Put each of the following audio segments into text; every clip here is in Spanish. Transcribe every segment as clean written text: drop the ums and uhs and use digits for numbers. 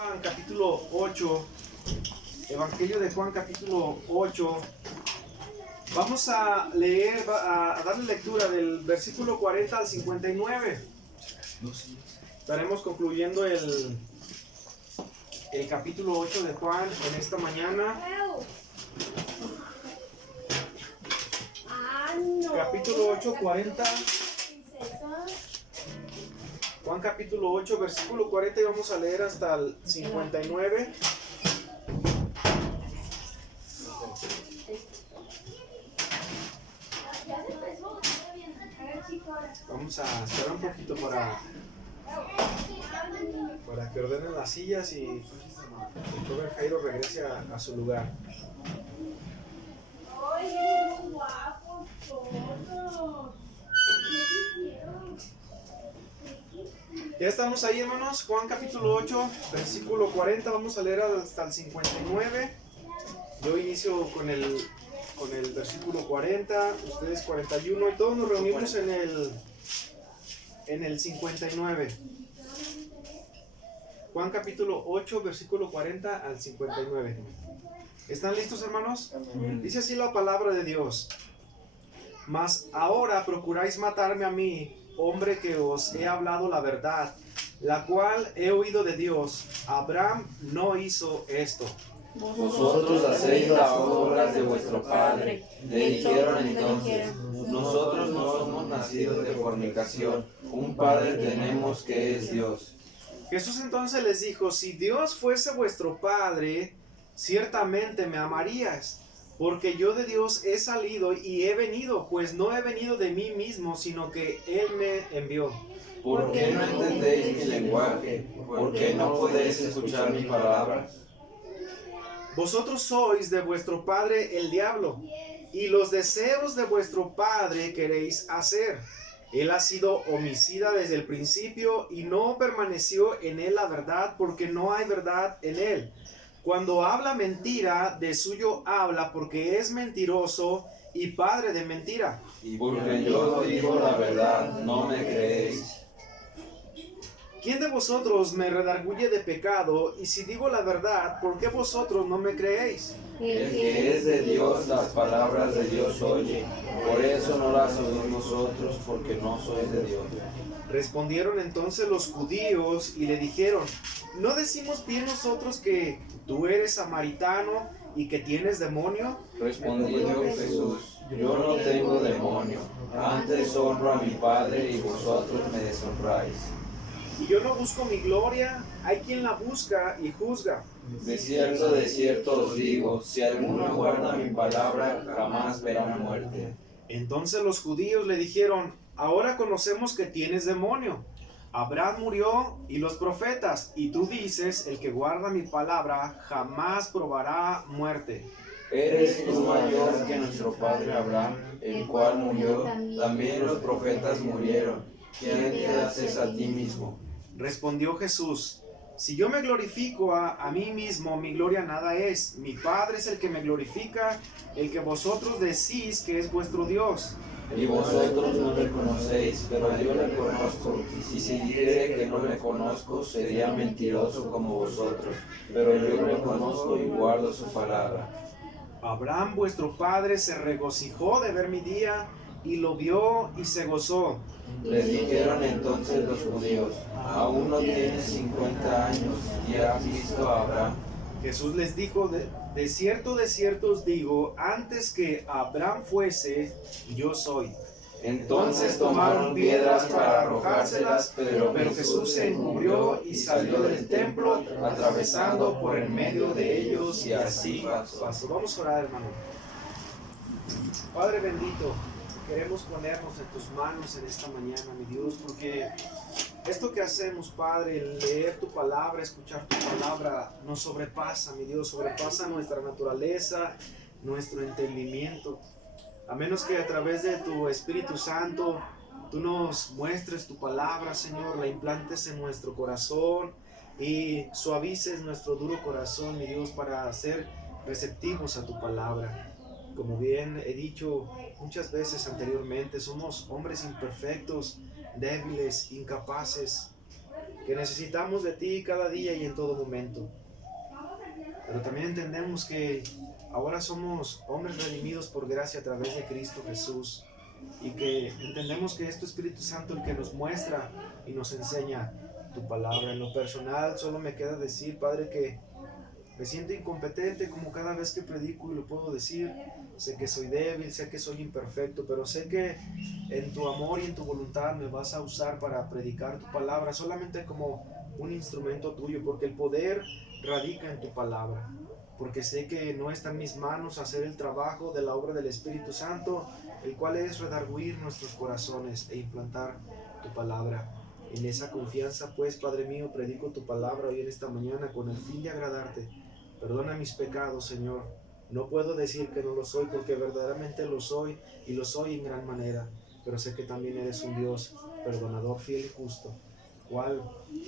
Juan capítulo 8, Evangelio de Juan capítulo 8. Vamos a leer, a darle lectura del versículo 40 al 59. Estaremos concluyendo el capítulo 8 de Juan en esta mañana. Capítulo 8, 40. Juan capítulo 8, versículo 40 y vamos a leer hasta el 59. Vamos a esperar un poquito para que ordenen las sillas y el joven Jairo regrese a su lugar. Ya estamos ahí, hermanos. Juan capítulo 8, versículo 40. Vamos a leer hasta el 59. Yo inicio con el versículo 40, ustedes 41 y todos nos reunimos en el 59. Juan capítulo 8, versículo 40 al 59. ¿Están listos, hermanos? Dice así la palabra de Dios. Mas ahora procuráis matarme a mí, hombre que os he hablado la verdad, la cual he oído de Dios. Abraham no hizo esto. Vosotros hacéis las obras de vuestro padre. Le dijeron entonces: nosotros no somos nacidos de fornicación, un padre tenemos que es Dios. Jesús entonces les dijo: si Dios fuese vuestro padre, ciertamente me amarías, porque yo de Dios he salido y he venido, pues no he venido de mí mismo, sino que Él me envió. ¿Por qué no entendéis mi lenguaje? ¿Por qué no podéis escuchar mi palabra? Vosotros sois de vuestro padre el diablo, y los deseos de vuestro padre queréis hacer. Él ha sido homicida desde el principio y no permaneció en él la verdad, porque no hay verdad en él. Cuando habla mentira, de suyo habla, porque es mentiroso y padre de mentira. Y porque yo digo la verdad, no me creéis. ¿Quién de vosotros me redarguye de pecado? Y si digo la verdad, ¿por qué vosotros no me creéis? El que es de Dios, las palabras de Dios oye. Por eso no las oís vosotros, porque no sois de Dios. Respondieron entonces los judíos y le dijeron: ¿no decimos bien nosotros que tú eres samaritano y que tienes demonio? Respondió Jesús: yo no tengo demonio, antes honro a mi Padre y vosotros me deshonráis. Y yo no busco mi gloria, hay quien la busca y juzga. De cierto os digo, si alguno guarda mi palabra, jamás verá muerte. Entonces los judíos le dijeron: ahora conocemos que tienes demonio. Abraham murió y los profetas, y tú dices: el que guarda mi palabra jamás probará muerte. ¿Eres tú mayor que nuestro padre Abraham, el cual murió? También los profetas murieron. ¿Quién te haces a ti mismo? Respondió Jesús: si yo me glorifico a mí mismo, mi gloria nada es. Mi Padre es el que me glorifica, el que vosotros decís que es vuestro Dios. Y vosotros no le conocéis, pero yo le conozco. Y si dijere que no le conozco, sería mentiroso como vosotros. Pero yo le conozco y guardo su palabra. Abraham vuestro padre se regocijó de ver mi día, y lo vio y se gozó. Les dijeron entonces los judíos: aún no tienes 50 años y has visto a Abraham. Jesús les dijo: de cierto os digo, antes que Abraham fuese, yo soy. Entonces tomaron piedras para arrojárselas, pero Jesús se encubrió y salió del templo, atravesando por en medio de ellos, y así pasó. Vamos a orar, hermano. Padre bendito, queremos ponernos en tus manos en esta mañana, mi Dios, porque esto que hacemos, Padre, el leer tu palabra, escuchar tu palabra, nos sobrepasa, mi Dios, sobrepasa nuestra naturaleza, nuestro entendimiento. A menos que a través de tu Espíritu Santo tú nos muestres tu palabra, Señor, la implantes en nuestro corazón y suavices nuestro duro corazón, mi Dios, para ser receptivos a tu palabra. Como bien he dicho muchas veces anteriormente, somos hombres imperfectos, débiles, incapaces. que necesitamos de ti cada día y en todo momento. Pero también entendemos que ahora somos hombres redimidos por gracia a través de Cristo Jesús, y que entendemos que es tu Espíritu Santo el que nos muestra y nos enseña tu palabra. En lo personal solo me queda decir, Padre, que me siento incompetente como cada vez que predico, y lo puedo decir. Sé que soy débil, sé que soy imperfecto, pero sé que en tu amor y en tu voluntad me vas a usar para predicar tu palabra solamente como un instrumento tuyo, porque el poder radica en tu palabra. Porque sé que no está en mis manos hacer el trabajo de la obra del Espíritu Santo, el cual es redarguir nuestros corazones e implantar tu palabra. En esa confianza, pues, Padre mío, predico tu palabra hoy en esta mañana con el fin de agradarte. Perdona mis pecados, Señor. No puedo decir que no lo soy, porque verdaderamente lo soy, y lo soy en gran manera. Pero sé que también eres un Dios perdonador, fiel y justo, cual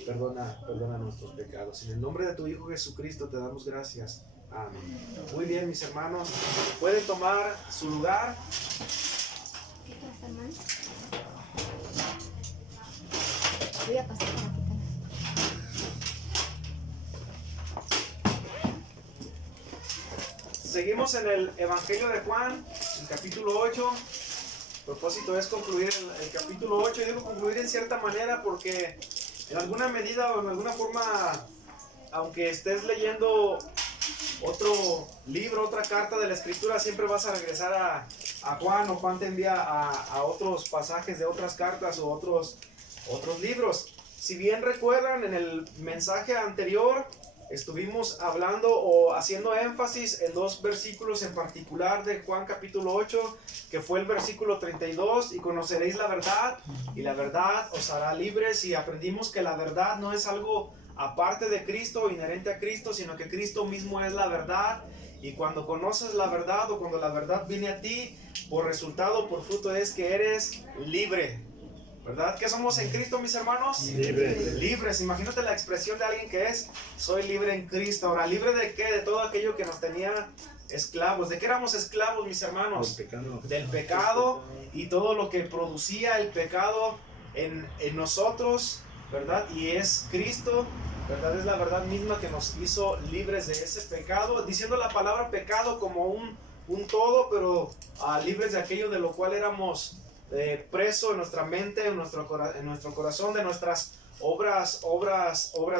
perdona nuestros pecados. En el nombre de tu Hijo Jesucristo te damos gracias. Amén. Muy bien, mis hermanos, pueden tomar su lugar. ¿Qué pasa, hermano? Voy a pasar para quitar. Seguimos en el Evangelio de Juan, el capítulo 8. El propósito es concluir el capítulo 8. Y digo concluir en cierta manera porque en alguna medida o en alguna forma, aunque estés leyendo otro libro, otra carta de la Escritura, siempre vas a regresar a Juan, o Juan te envía a otros pasajes de otras cartas o otros libros. Si bien recuerdan, en el mensaje anterior estuvimos hablando o haciendo énfasis en dos versículos en particular de Juan capítulo 8, que fue el versículo 32, y conoceréis la verdad, y la verdad os hará libres. Y aprendimos que la verdad no es algo aparte de Cristo, inherente a Cristo, sino que Cristo mismo es la verdad. Y cuando conoces la verdad, o cuando la verdad viene a ti, por resultado, por fruto, es que eres libre. ¿Verdad? ¿Qué somos en Cristo, mis hermanos? Libres. Libres. Imagínate la expresión de alguien que es: soy libre en Cristo. Ahora, ¿libre de qué? De todo aquello que nos tenía esclavos. ¿De qué éramos esclavos, mis hermanos? Del pecado y todo lo que producía el pecado en nosotros, ¿verdad? Y es Cristo, ¿verdad? Es la verdad misma que nos hizo libres de ese pecado, diciendo la palabra pecado como un todo, pero libres de aquello de lo cual éramos preso en nuestra mente, en nuestro corazón, de nuestras obras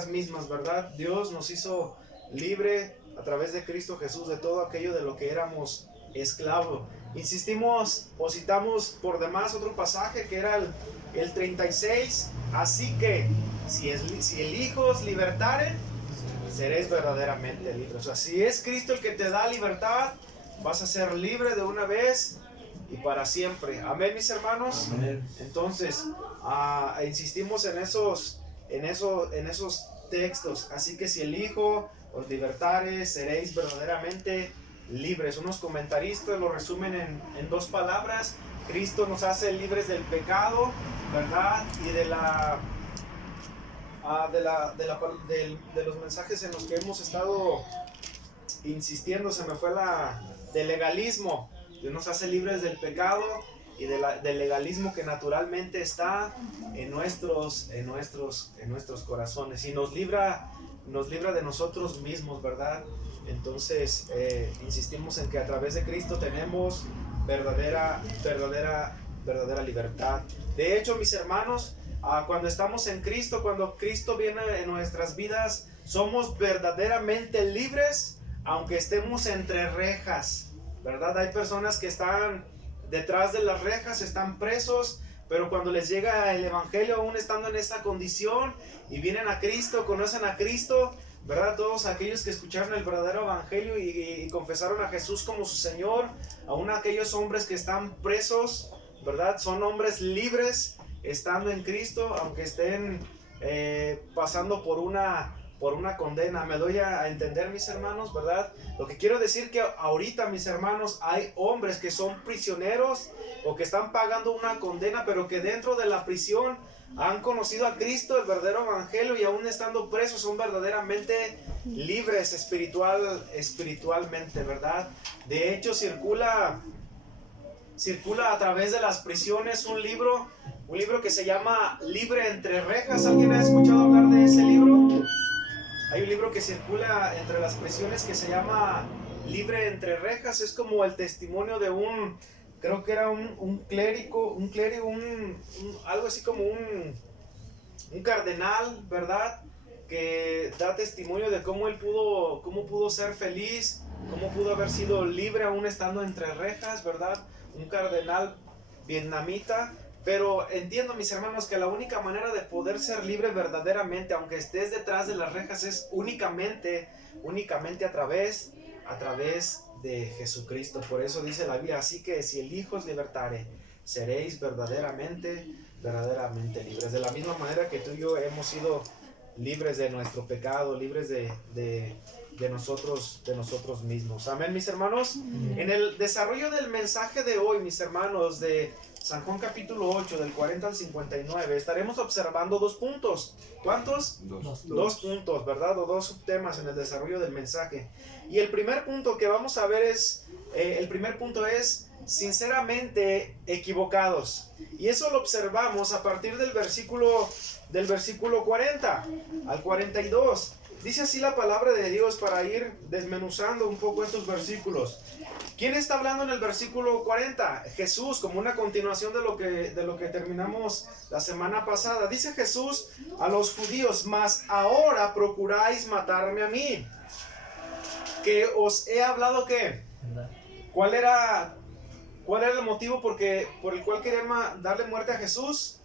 mismas, ¿verdad? Dios nos hizo libre a través de Cristo Jesús de todo aquello de lo que éramos esclavos. Insistimos o citamos por demás otro pasaje que era el 36. Así que si el Hijo os libertare, seréis verdaderamente libres. O sea, si es Cristo el que te da libertad, vas a ser libre de una vez y para siempre. Amén, mis hermanos. Amén. Entonces, insistimos en esos textos. Así que si el Hijo os libertare, seréis verdaderamente libres. Unos comentaristas lo resumen en dos palabras: Cristo nos hace libres del pecado, ¿verdad? Y de los mensajes en los que hemos estado insistiendo, se me fue del legalismo. Dios nos hace libres del pecado y del legalismo que naturalmente está en nuestros corazones, y nos libra de nosotros mismos, ¿verdad? Entonces insistimos en que a través de Cristo tenemos verdadera libertad. De hecho, mis hermanos, cuando estamos en Cristo, cuando Cristo viene en nuestras vidas, somos verdaderamente libres, aunque estemos entre rejas, ¿verdad? Hay personas que están detrás de las rejas, están presos, pero cuando les llega el Evangelio, aún estando en esta condición, y vienen a Cristo, conocen a Cristo, ¿verdad? Todos aquellos que escucharon el verdadero Evangelio y confesaron a Jesús como su Señor, aún aquellos hombres que están presos, ¿verdad? Son hombres libres estando en Cristo, aunque estén pasando por una condena. Me doy a entender, mis hermanos, ¿verdad? Lo que quiero decir que ahorita, mis hermanos, hay hombres que son prisioneros o que están pagando una condena, pero que dentro de la prisión han conocido a Cristo, el verdadero Evangelio, y aún estando presos son verdaderamente libres espiritualmente, ¿verdad? De hecho, circula a través de las prisiones un libro un libro que se llama Libre entre rejas. ¿Alguien ha escuchado hablar de ese libro? Hay un libro que circula entre las prisiones que se llama Libre entre rejas. Es como el testimonio de creo que era un clérigo, algo así como un cardenal, ¿verdad? Que da testimonio de cómo cómo pudo ser feliz, cómo pudo haber sido libre aún estando entre rejas, ¿verdad? Un cardenal vietnamita. Pero entiendo, mis hermanos, que la única manera de poder ser libre verdaderamente, aunque estés detrás de las rejas, es únicamente a través de Jesucristo. Por eso dice la Biblia, así que si el Hijo os libertare, seréis verdaderamente libres. De la misma manera que tú y yo hemos sido libres de nuestro pecado, libres de nosotros mismos. Amén, mis hermanos. En el desarrollo del mensaje de hoy, mis hermanos, de San Juan capítulo 8, del 40 al 59, estaremos observando 2 puntos. ¿Cuántos? 2 puntos, ¿verdad? O 2 subtemas en el desarrollo del mensaje. Y el primer punto que vamos a ver es sinceramente equivocados. Y eso lo observamos a partir del versículo 40 al 42. Dice así la palabra de Dios para ir desmenuzando un poco estos versículos. ¿Quién está hablando en el versículo 40? Jesús, como una continuación de lo que terminamos la semana pasada. Dice Jesús a los judíos: mas ahora procuráis matarme a mí, que os he hablado. ¿Qué? ¿Cuál era el motivo por el cual querían darle muerte a Jesús?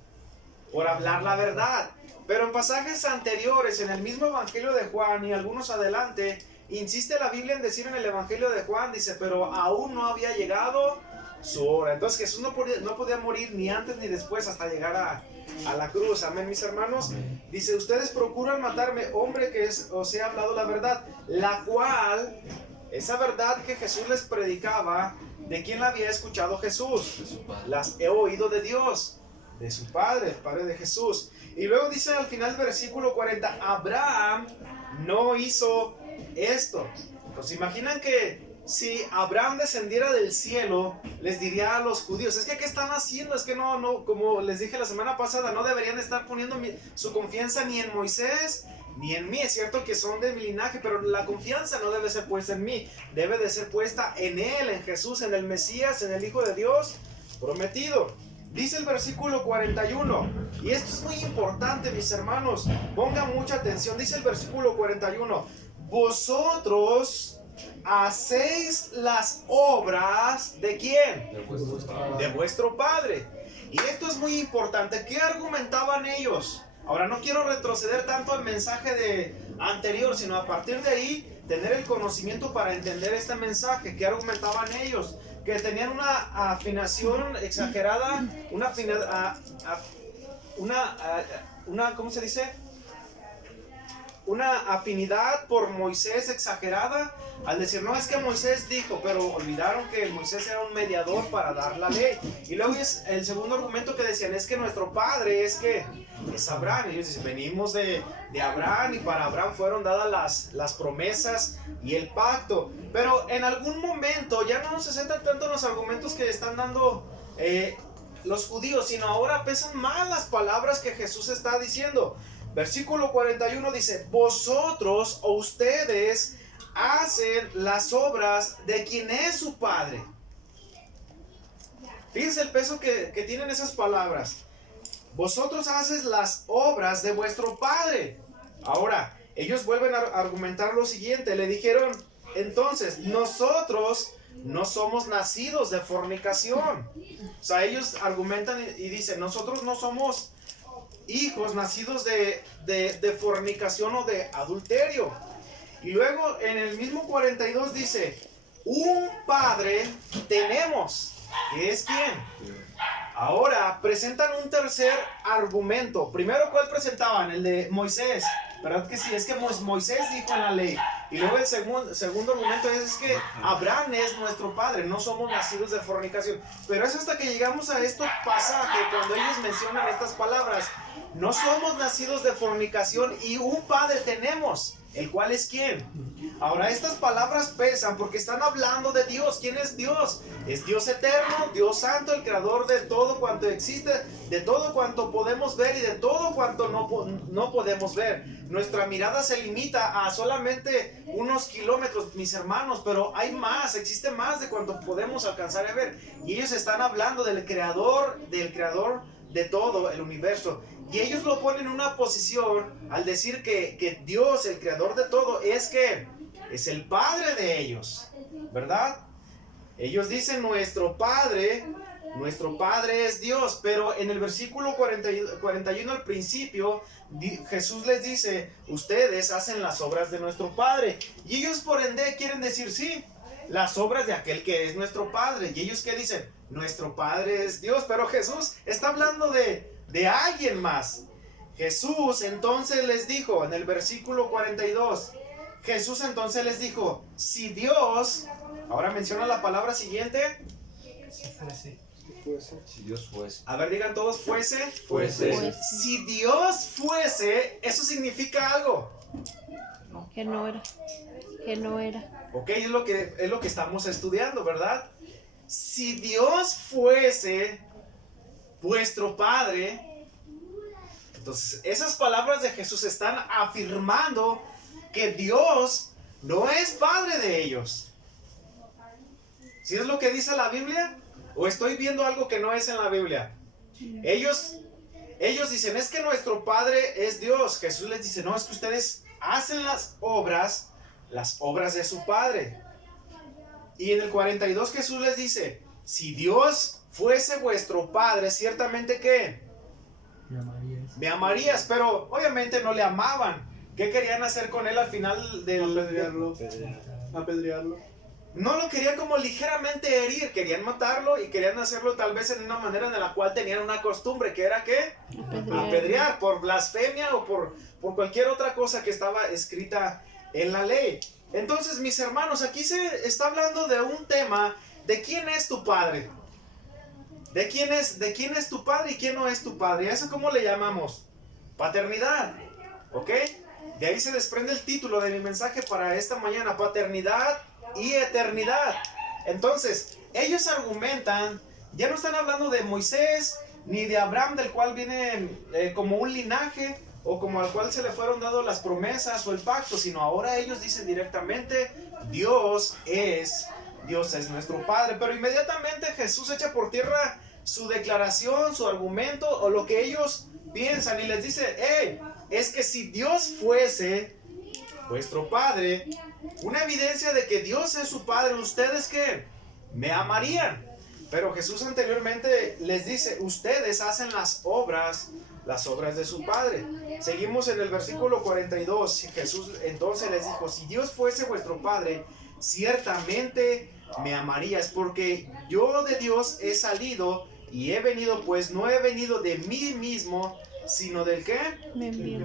Por hablar la verdad. Pero en pasajes anteriores, en el mismo Evangelio de Juan y algunos adelante, insiste la Biblia en decir en el Evangelio de Juan, dice, pero aún no había llegado su hora. Entonces Jesús no podía morir ni antes ni después hasta llegar a la cruz. Amén, mis hermanos. Dice, ustedes procuran matarme, hombre, que os he hablado la verdad, la cual, esa verdad que Jesús les predicaba, ¿de quién la había escuchado Jesús? Las he oído de Dios, de su Padre, el Padre de Jesús. Y luego dice al final del versículo 40, Abraham no hizo esto. Pues imaginan que si Abraham descendiera del cielo, les diría a los judíos, es que ¿qué están haciendo? Es que no, como les dije la semana pasada, no deberían estar poniendo su confianza ni en Moisés ni en mí. Es cierto que son de mi linaje, pero la confianza no debe ser puesta en mí, debe de ser puesta en Él, en Jesús, en el Mesías, en el Hijo de Dios prometido. Dice el versículo 41, y esto es muy importante, mis hermanos, pongan mucha atención. Dice el versículo 41, vosotros hacéis las obras ¿de quién? De vuestro Padre. Y esto es muy importante. ¿Qué argumentaban ellos? Ahora no quiero retroceder tanto al mensaje anterior, sino a partir de ahí tener el conocimiento para entender este mensaje. ¿Qué argumentaban ellos? Que tenían una afinación exagerada, ¿cómo se dice? Una afinidad por Moisés exagerada, al decir, no, es que Moisés dijo, pero olvidaron que Moisés era un mediador para dar la ley. Y luego es el segundo argumento que decían, es que nuestro padre es Abraham. Y ellos dicen, venimos de Abraham, y para Abraham fueron dadas las promesas y el pacto. Pero en algún momento ya no se centran tanto en los argumentos que están dando los judíos, sino ahora pesan más las palabras que Jesús está diciendo. Versículo 41 dice, vosotros o ustedes hacen las obras de quien es su Padre. Fíjense el peso que tienen esas palabras. Vosotros hacéis las obras de vuestro Padre. Ahora, ellos vuelven a argumentar lo siguiente. Le dijeron, entonces, nosotros no somos nacidos de fornicación. O sea, ellos argumentan y dicen, nosotros no somos hijos nacidos de fornicación o de adulterio. Y luego en el mismo 42 dice, un padre tenemos, ¿que es quién? Ahora presentan un tercer argumento. Primero, ¿cuál presentaban? El de Moisés, ¿verdad que sí? Es que Moisés dijo en la ley. Y luego el segundo argumento es que Abraham es nuestro padre, no somos nacidos de fornicación. Pero es hasta que llegamos a este pasaje cuando ellos mencionan estas palabras. No somos nacidos de fornicación y un padre tenemos ¿El cual es quién? Ahora estas palabras pesan porque están hablando de Dios. ¿Quién es Dios? Es Dios eterno, Dios santo, el creador de todo cuanto existe, de todo cuanto podemos ver y de todo cuanto no podemos ver. Nuestra mirada se limita a solamente unos kilómetros, mis hermanos, pero hay más, existe más de cuanto podemos alcanzar a ver. Y ellos están hablando del creador de todo el universo. Y ellos lo ponen en una posición al decir que Dios, el creador de todo, es el padre de ellos, ¿verdad? Ellos dicen nuestro padre es Dios, pero en el versículo 41 al principio, Jesús les dice, ustedes hacen las obras de nuestro Padre. Y ellos por ende quieren decir, sí, las obras de aquel que es nuestro Padre. Y ellos ¿qué dicen? Nuestro Padre es Dios, pero Jesús está hablando de alguien más. Jesús entonces les dijo, en el versículo 42, Jesús entonces les dijo, si Dios, ahora menciona la palabra siguiente, Si Dios fuese. a ver, digan todos, fuese. Fuese. Si Dios fuese, eso significa algo. Que no era. Que no era. Ok, es lo que estamos estudiando, ¿verdad? Si Dios fuese vuestro Padre, entonces esas palabras de Jesús están afirmando que Dios no es Padre de ellos. ¿Sí es lo que dice la Biblia? ¿O estoy viendo algo que no es en la Biblia? Ellos dicen, es que nuestro Padre es Dios. Jesús les dice, no, es que ustedes hacen las obras de su Padre. Y en el 42 Jesús les dice, si Dios fuese vuestro Padre, ciertamente ¿qué? Me amarías, pero obviamente no le amaban. ¿Qué querían hacer con él al final del... Apedrearlo. No lo querían como ligeramente herir, querían matarlo y querían hacerlo tal vez en una manera en la cual tenían una costumbre, que era ¿qué? Apedrear, por blasfemia o por cualquier otra cosa que estaba escrita en la ley. Entonces, mis hermanos, aquí se está hablando de un tema de quién es tu padre. ¿De quién es tu padre y quién no es tu padre? ¿Y eso cómo le llamamos? Paternidad, ¿ok? De ahí se desprende el título de mi mensaje para esta mañana, paternidad y eternidad. Entonces, ellos argumentan, ya no están hablando de Moisés ni de Abraham, del cual viene como un linaje o como al cual se le fueron dadas las promesas o el pacto, sino ahora ellos dicen directamente, Dios es nuestro Padre. Pero inmediatamente Jesús echa por tierra su declaración, su argumento o lo que ellos piensan y les dice, hey, es que si Dios fuese vuestro Padre, una evidencia de que Dios es su Padre, ¿ustedes qué? Me amarían. Pero Jesús anteriormente les dice, ustedes hacen las obras de su Padre. Seguimos en el versículo 42. Jesús entonces les dijo, si Dios fuese vuestro Padre, ciertamente me amarías, porque yo de Dios he salido y he venido, pues no he venido de mí mismo, sino del que Me envió.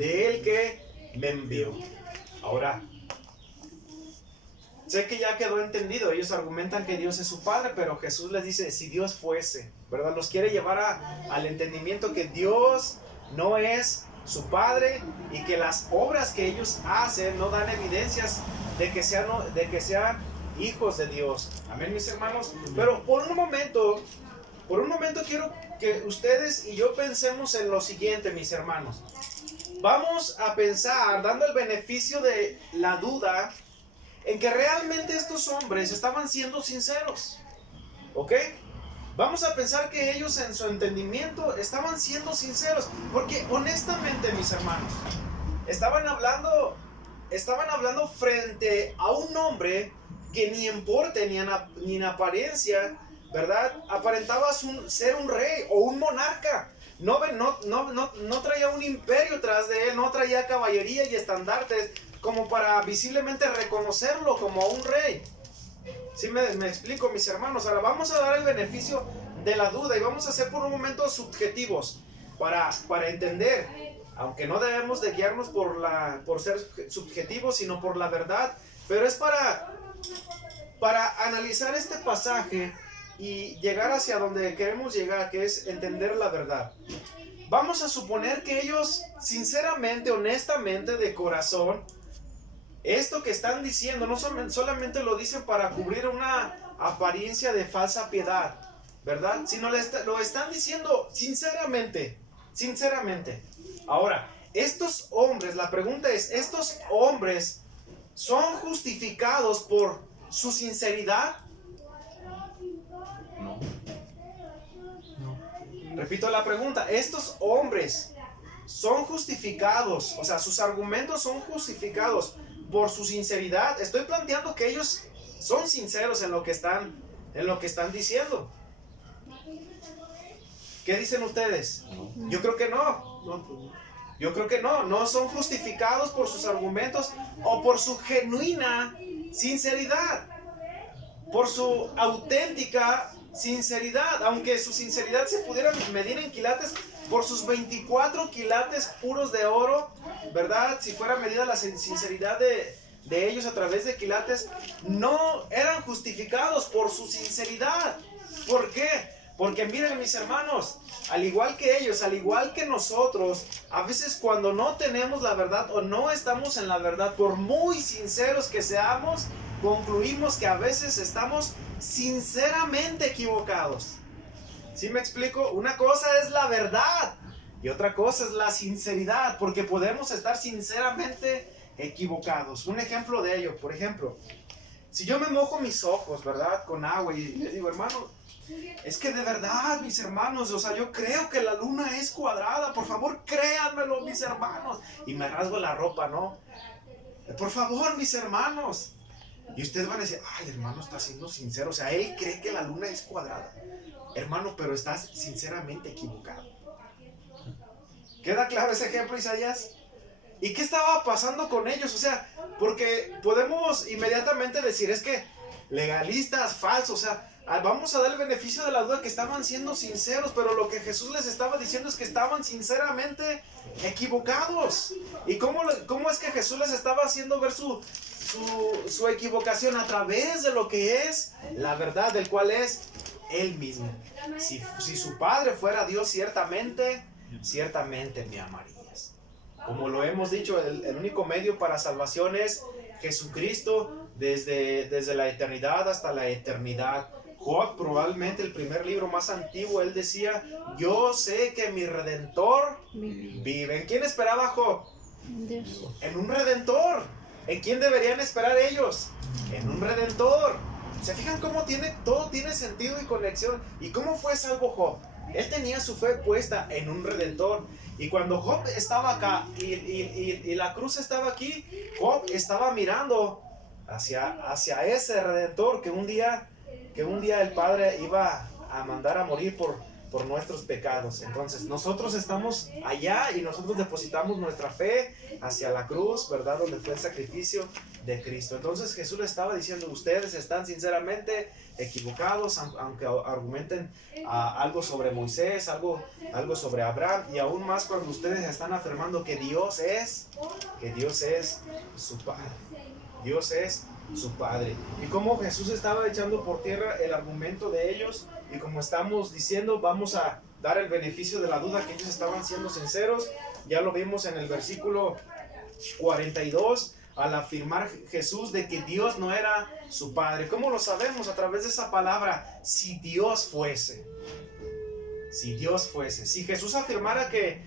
del que me envió. Ahora, sé que ya quedó entendido. Ellos argumentan que Dios es su Padre, pero Jesús les dice, si Dios fuese, ¿verdad? Los quiere llevar al entendimiento que Dios no es su Padre y que las obras que ellos hacen no dan evidencias de que sean hijos de Dios. Amén, mis hermanos. Pero por un momento quiero que ustedes y yo pensemos en lo siguiente, mis hermanos. Vamos a pensar, dando el beneficio de la duda, en que realmente estos hombres estaban siendo sinceros. ¿Ok? Vamos a pensar que ellos en su entendimiento estaban siendo sinceros. Porque honestamente, mis hermanos, estaban hablando frente a un hombre que ni en porte ni en apariencia, ¿verdad? Aparentaba ser un rey o un monarca. No traía un imperio tras de él, no traía caballería y estandartes como para visiblemente reconocerlo como un rey. ¿Sí me explico, mis hermanos? Ahora vamos a dar el beneficio de la duda y vamos a ser por un momento subjetivos para entender, aunque no debemos de guiarnos por ser subjetivos, sino por la verdad, pero es para analizar este pasaje y llegar hacia donde queremos llegar, que es entender la verdad. Vamos a suponer que ellos, sinceramente, honestamente, de corazón, esto que están diciendo no solamente lo dicen para cubrir una apariencia de falsa piedad, ¿verdad? Sino lo están diciendo sinceramente, sinceramente. Ahora, estos hombres, la pregunta es, ¿estos hombres son justificados por su sinceridad? No. Repito la pregunta, ¿estos hombres son justificados? O sea, sus argumentos son justificados por su sinceridad. Estoy planteando que ellos son sinceros en lo que están diciendo. ¿Qué dicen ustedes? Yo creo que no. No, pues no. Yo creo que no son justificados por sus argumentos o por su genuina sinceridad, por su auténtica sinceridad, aunque su sinceridad se pudiera medir en quilates, por sus 24 quilates puros de oro, ¿verdad? Si fuera medida la sinceridad de ellos a través de quilates, no eran justificados por su sinceridad. ¿Por qué? Porque miren, mis hermanos, al igual que ellos, al igual que nosotros, a veces cuando no tenemos la verdad o no estamos en la verdad, por muy sinceros que seamos, concluimos que a veces estamos sinceramente equivocados. ¿Sí me explico? Una cosa es la verdad y otra cosa es la sinceridad, porque podemos estar sinceramente equivocados. Un ejemplo de ello, por ejemplo, si yo me mojo mis ojos, ¿verdad? Con agua y le digo, hermano, es que de verdad, mis hermanos, o sea, yo creo que la luna es cuadrada, por favor, créanmelo, mis hermanos. Y me rasgo la ropa, ¿no? Por favor, mis hermanos. Y ustedes van a decir, ay, hermano, está siendo sincero, o sea, él cree que la luna es cuadrada. Hermano, pero estás sinceramente equivocado. ¿Queda claro ese ejemplo, Isaías? ¿Y qué estaba pasando con ellos? O sea, porque podemos inmediatamente decir, es que legalistas, falsos, o sea, vamos a dar el beneficio de la duda que estaban siendo sinceros, pero lo que Jesús les estaba diciendo es que estaban sinceramente equivocados. ¿Y cómo es que Jesús les estaba haciendo ver su equivocación? A través de lo que es la verdad, del cual es Él mismo. Si su Padre fuera Dios, ciertamente me amarías. Como lo hemos dicho, el único medio para salvación es Jesucristo desde la eternidad hasta la eternidad. Job, probablemente el primer libro más antiguo, él decía, yo sé que mi Redentor vive. ¿En quién esperaba Job? Dios. En un Redentor. ¿En quién deberían esperar ellos? En un Redentor. ¿Se fijan cómo todo tiene sentido y conexión? ¿Y cómo fue salvo Job? Él tenía su fe puesta en un Redentor. Y cuando Job estaba acá y la cruz estaba aquí, Job estaba mirando hacia ese Redentor que un día el Padre iba a mandar a morir por nuestros pecados. Entonces nosotros estamos allá y nosotros depositamos nuestra fe hacia la cruz, ¿verdad? Donde fue el sacrificio de Cristo. Entonces Jesús le estaba diciendo, ustedes están sinceramente equivocados, aunque argumenten algo sobre Moisés, algo sobre Abraham, y aún más cuando ustedes están afirmando que Dios es su Padre. Dios es su Padre. Y como Jesús estaba echando por tierra el argumento de ellos, y como estamos diciendo, vamos a dar el beneficio de la duda que ellos estaban siendo sinceros. Ya lo vimos en el versículo 42, al afirmar Jesús de que Dios no era su Padre. ¿Cómo lo sabemos? A través de esa palabra, si Dios fuese. Si Dios fuese. Si Jesús afirmara que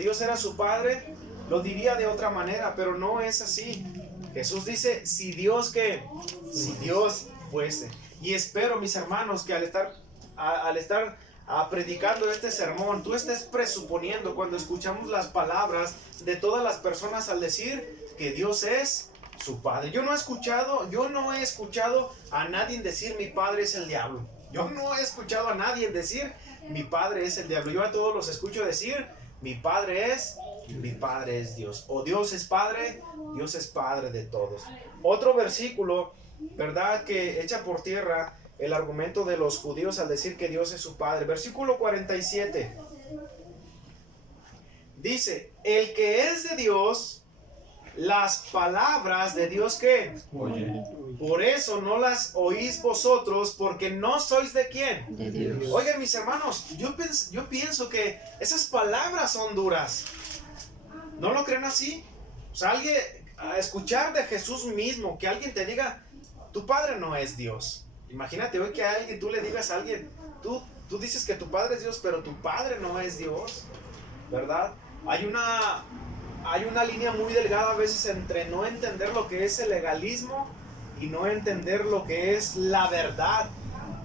Dios era su Padre, lo diría de otra manera, pero no es así. Jesús dice, si Dios fuese. Y espero, mis hermanos, que al estar predicando este sermón, tú estés presuponiendo cuando escuchamos las palabras de todas las personas al decir que Dios es su Padre. Yo no he escuchado a nadie decir mi Padre es el diablo. Yo no he escuchado a nadie decir mi Padre es el diablo. Yo a todos los escucho decir mi Padre es Dios. O Dios es Padre de todos. Otro versículo, ¿verdad?, que echa por tierra el argumento de los judíos al decir que Dios es su Padre. Versículo 47. Dice, el que es de Dios, las palabras de Dios, ¿qué? Oye. Por eso no las oís vosotros, porque no sois ¿de quién? De Dios. Oigan, mis hermanos, yo pienso que esas palabras son duras. ¿No lo creen así? O sea, a escuchar de Jesús mismo, que alguien te diga, tu padre no es Dios. Imagínate hoy que a alguien, tú le digas a alguien, tú dices que tu padre es Dios, pero tu padre no es Dios, ¿verdad? Hay una línea muy delgada a veces entre no entender lo que es el legalismo y no entender lo que es la verdad,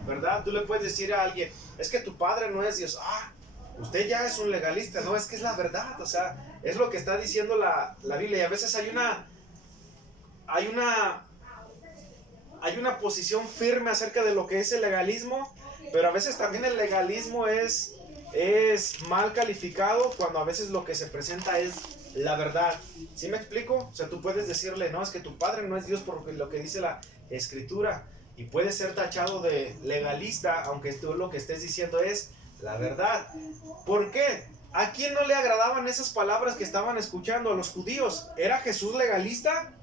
¿verdad? Tú le puedes decir a alguien, es que tu padre no es Dios. Ah, usted ya es un legalista. No, es que es la verdad, o sea, es lo que está diciendo la Biblia. Y a veces hay una posición firme acerca de lo que es el legalismo, pero a veces también el legalismo es mal calificado cuando a veces lo que se presenta es la verdad. ¿Sí me explico? O sea, tú puedes decirle, no, es que tu padre no es Dios por lo que dice la Escritura, y puede ser tachado de legalista, aunque tú lo que estés diciendo es la verdad. ¿Por qué? ¿A quién no le agradaban esas palabras que estaban escuchando? A los judíos. ¿Era Jesús legalista?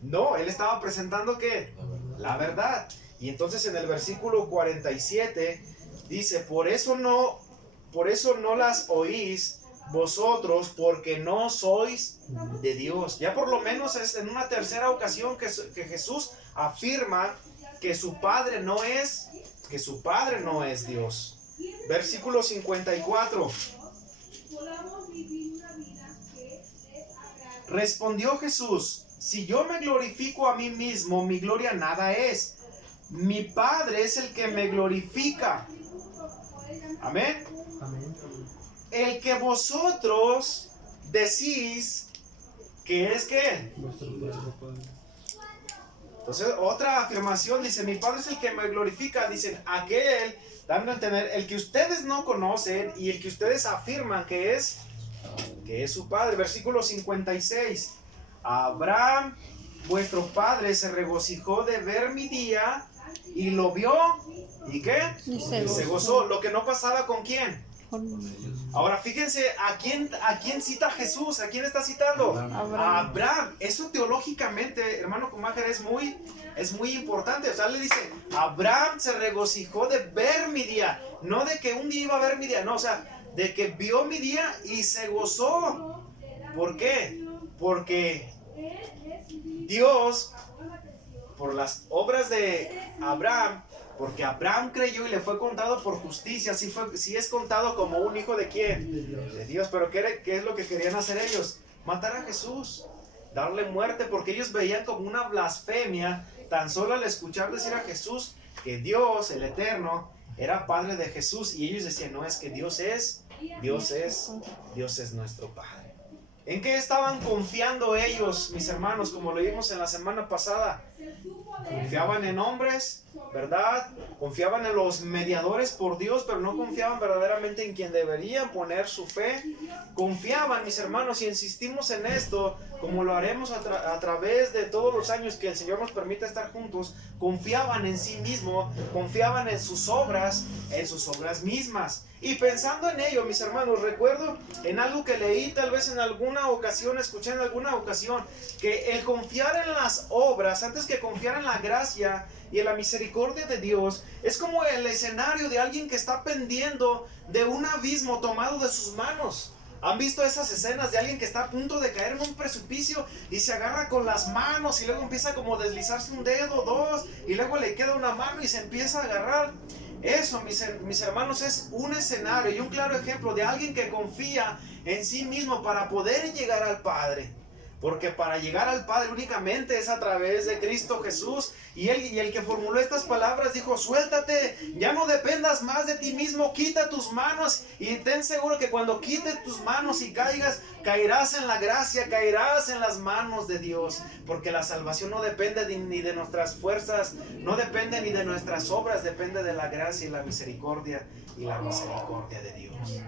No, él estaba presentando ¿qué? La verdad. Y entonces en el versículo 47 dice, por eso no las oís vosotros, porque no sois de Dios. Ya por lo menos es en una tercera ocasión que Jesús afirma que su padre no es Dios. Versículo 54. Respondió Jesús, si yo me glorifico a mí mismo, mi gloria nada es. Mi Padre es el que me glorifica. Amén. Amén. El que vosotros decís que es ¿qué? Vuestro Padre. Entonces, otra afirmación dice, mi Padre es el que me glorifica. Dicen, aquel, dando a entender, el que ustedes no conocen y el que ustedes afirman que es su Padre. Versículo 56. Abraham, vuestro padre, se regocijó de ver mi día y lo vio. ¿Y qué? Y Se gozó. Lo que no pasaba ¿con quién? Ahora fíjense a quién cita Jesús, a quién está citando. A Abraham. Eso teológicamente, hermano Kumacher, es muy importante. O sea, le dice, Abraham se regocijó de ver mi día, no de que un día iba a ver mi día, no, o sea, de que vio mi día y se gozó. ¿Por qué? Porque Dios, por las obras de Abraham, porque Abraham creyó y le fue contado por justicia, sí es contado como un hijo de ¿quién? De Dios. Pero ¿qué es lo que querían hacer ellos? Matar a Jesús, darle muerte, porque ellos veían como una blasfemia tan solo al escuchar decir a Jesús que Dios, el Eterno, era Padre de Jesús, y ellos decían, no, es que Dios es nuestro Padre. ¿En qué estaban confiando ellos, mis hermanos? Como lo vimos en la semana pasada. Confiaban en hombres, ¿verdad? Confiaban en los mediadores por Dios, pero no confiaban verdaderamente en quien deberían poner su fe. Confiaban, mis hermanos, y insistimos en esto, como lo haremos a través de todos los años que el Señor nos permita estar juntos. Confiaban en sí mismo, confiaban en sus obras mismas. Y pensando en ello, mis hermanos, recuerdo en algo que leí tal vez en alguna ocasión, escuché en alguna ocasión, que el confiar en las obras, antes que confiar en la gracia y en la misericordia de Dios, es como el escenario de alguien que está pendiendo de un abismo tomado de sus manos. ¿Han visto esas escenas de alguien que está a punto de caer en un precipicio y se agarra con las manos y luego empieza como a deslizarse un dedo, dos, y luego le queda una mano y se empieza a agarrar? Eso, mis hermanos, es un escenario y un claro ejemplo de alguien que confía en sí mismo para poder llegar al Padre. Porque para llegar al Padre únicamente es a través de Cristo Jesús. Y el que formuló estas palabras dijo, suéltate, ya no dependas más de ti mismo, quita tus manos y ten seguro que cuando quites tus manos y caigas, caerás en la gracia, caerás en las manos de Dios. Porque la salvación no depende ni de nuestras fuerzas, no depende ni de nuestras obras, depende de la gracia y la misericordia de Dios.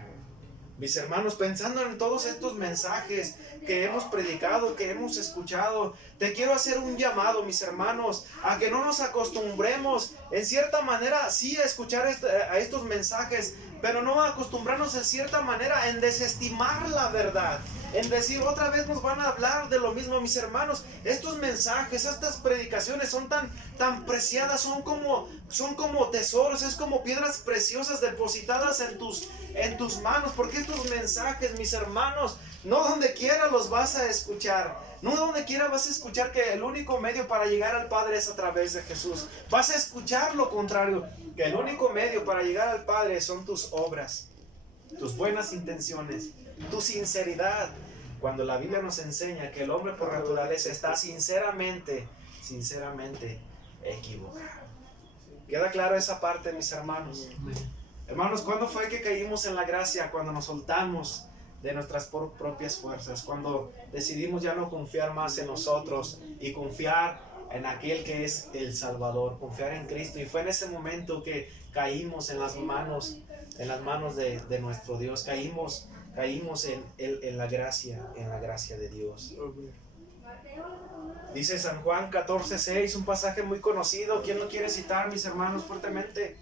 Mis hermanos, pensando en todos estos mensajes que hemos predicado, que hemos escuchado, te quiero hacer un llamado, mis hermanos, a que no nos acostumbremos, en cierta manera, sí, a escuchar a estos mensajes, pero no acostumbrarnos en cierta manera en desestimar la verdad. en decir otra vez nos van a hablar de lo mismo, mis hermanos. Estos mensajes, estas predicaciones son tan preciadas, son como tesoros, es como piedras preciosas depositadas en tus manos, porque estos mensajes, mis hermanos, no donde quiera los vas a escuchar. No donde quiera vas a escuchar que el único medio para llegar al Padre es a través de Jesús. Vas a escuchar lo contrario, que el único medio para llegar al Padre son tus obras, tus buenas intenciones, tu sinceridad. Cuando la Biblia nos enseña que el hombre por naturaleza está sinceramente equivocado. ¿Queda claro esa parte, mis hermanos? Hermanos, ¿cuándo fue que caímos en la gracia? Cuando nos soltamos de nuestras propias fuerzas, cuando decidimos ya no confiar más en nosotros y confiar en aquel que es el Salvador, confiar en Cristo. Y fue en ese momento que caímos en las manos de nuestro Dios, caímos en la gracia de Dios. Dice San Juan 14:6, un pasaje muy conocido. ¿Quién lo quiere citar, mis hermanos, fuertemente?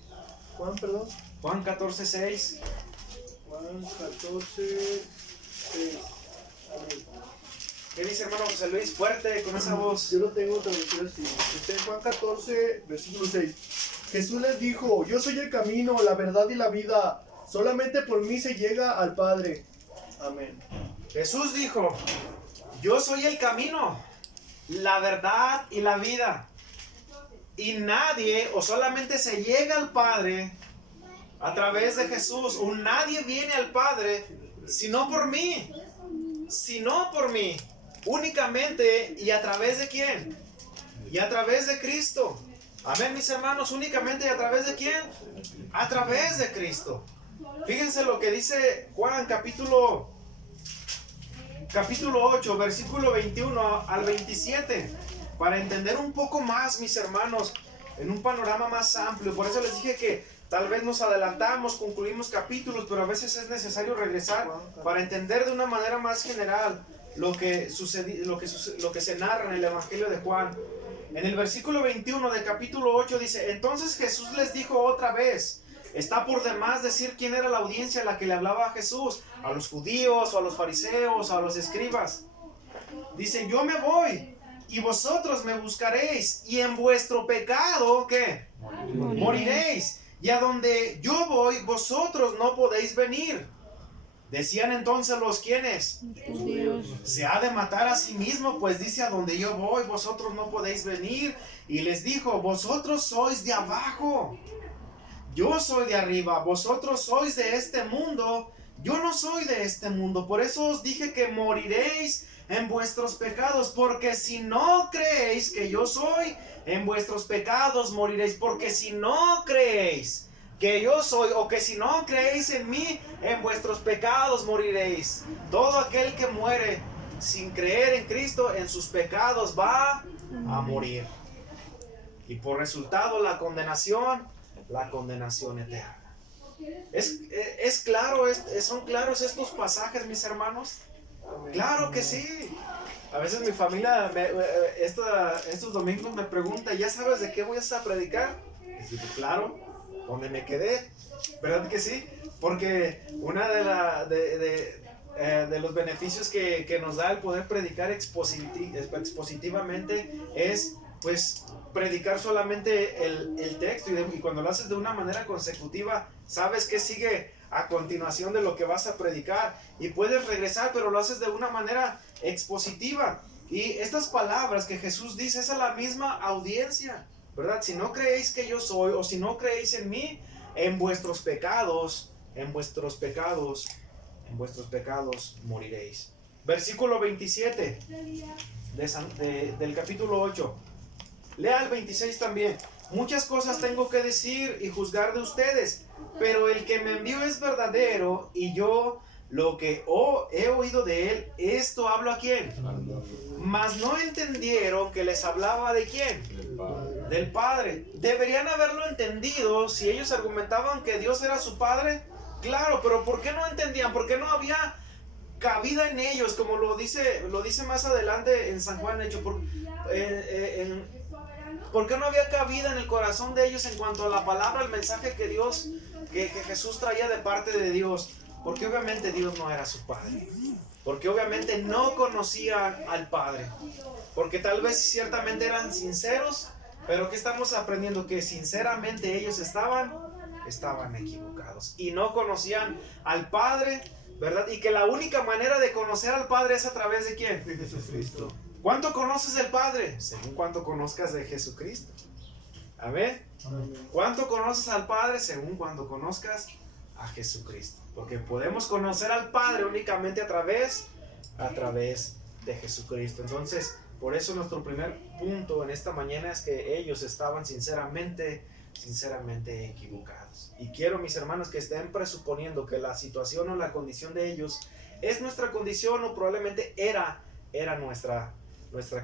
Juan, perdón. Juan 14:6. Juan 14, 6. ¿Qué dice, hermano José Luis? Fuerte, con esa voz. Yo lo tengo traducido así. Dice Juan 14, versículo 6. Jesús les dijo: yo soy el camino, la verdad y la vida. Solamente por mí se llega al Padre. Amén. Jesús dijo: yo soy el camino, la verdad y la vida. Y nadie, o solamente se llega al Padre a través de Jesús, o nadie viene al Padre sino por mí. Sino por mí. Únicamente, ¿y a través de quién? Y a través de Cristo. Amén, mis hermanos. Únicamente, ¿y a través de quién? A través de Cristo. Fíjense lo que dice Juan capítulo 8, versículo 21 al 27. Para entender un poco más, mis hermanos, en un panorama más amplio. Por eso les dije que tal vez nos adelantamos, concluimos capítulos, pero a veces es necesario regresar para entender de una manera más general lo que se narra en el Evangelio de Juan. En el versículo 21 del capítulo 8 dice: entonces Jesús les dijo otra vez. Está por demás decir quién era la audiencia a la que le hablaba a Jesús: a los judíos, o a los fariseos, o a los escribas. Dice: yo me voy, y vosotros me buscaréis, y en vuestro pecado, ¿qué? Moriréis. Y a donde yo voy, vosotros no podéis venir. Decían entonces los ¿quiénes? Se ha de matar a sí mismo, pues dice: a donde yo voy, vosotros no podéis venir. Y les dijo: vosotros sois de abajo, yo soy de arriba. Vosotros sois de este mundo, yo no soy de este mundo. Por eso os dije que moriréis en vuestros pecados, porque si no creéis que yo soy, en vuestros pecados moriréis. Porque si no creéis que yo soy, o que si no creéis en mí, en vuestros pecados moriréis. Todo aquel que muere sin creer en Cristo, en sus pecados va a morir. Y por resultado la condenación eterna. ¿Son claros estos pasajes, mis hermanos? Claro que sí. A veces mi familia estos domingos me pregunta: ¿ya sabes de qué voy a predicar? Y digo: claro, donde me quedé. ¿Verdad que sí? Porque una de los beneficios que nos da el poder predicar expositivamente es, pues, predicar solamente el texto, y cuando lo haces de una manera consecutiva, sabes que sigue a continuación de lo que vas a predicar, y puedes regresar, pero lo haces de una manera expositiva. Y estas palabras que Jesús dice es a la misma audiencia, ¿verdad? Si no creéis que yo soy, o si no creéis en mí, en vuestros pecados moriréis. Versículo 27 del capítulo 8. Lea el 26 también. Muchas cosas tengo que decir y juzgar de ustedes, pero el que me envió es verdadero, y yo lo que he oído de él, esto hablo a quién. Mas no entendieron que les hablaba de quién. Del Padre. Deberían haberlo entendido si ellos argumentaban que Dios era su Padre. Claro, pero ¿por qué no entendían? ¿Por qué no había cabida en ellos? Como lo dice más adelante en San Juan hecho. ¿Por qué no había cabida en el corazón de ellos en cuanto a la palabra, el mensaje que Jesús traía de parte de Dios? Porque obviamente Dios no era su Padre. Porque obviamente no conocían al Padre. Porque tal vez ciertamente eran sinceros, pero ¿qué estamos aprendiendo? Que sinceramente ellos estaban equivocados. Y no conocían al Padre, ¿verdad? Y que la única manera de conocer al Padre es a través de ¿quién? De Jesucristo. ¿Cuánto conoces del Padre? Según cuánto conozcas de Jesucristo. Amén. ¿Cuánto conoces al Padre? Según cuánto conozcas a Jesucristo. Porque podemos conocer al Padre únicamente a través de Jesucristo. Entonces, por eso nuestro primer punto en esta mañana es que ellos estaban sinceramente equivocados. Y quiero, mis hermanos, que estén presuponiendo que la situación o la condición de ellos es nuestra condición, o probablemente era nuestra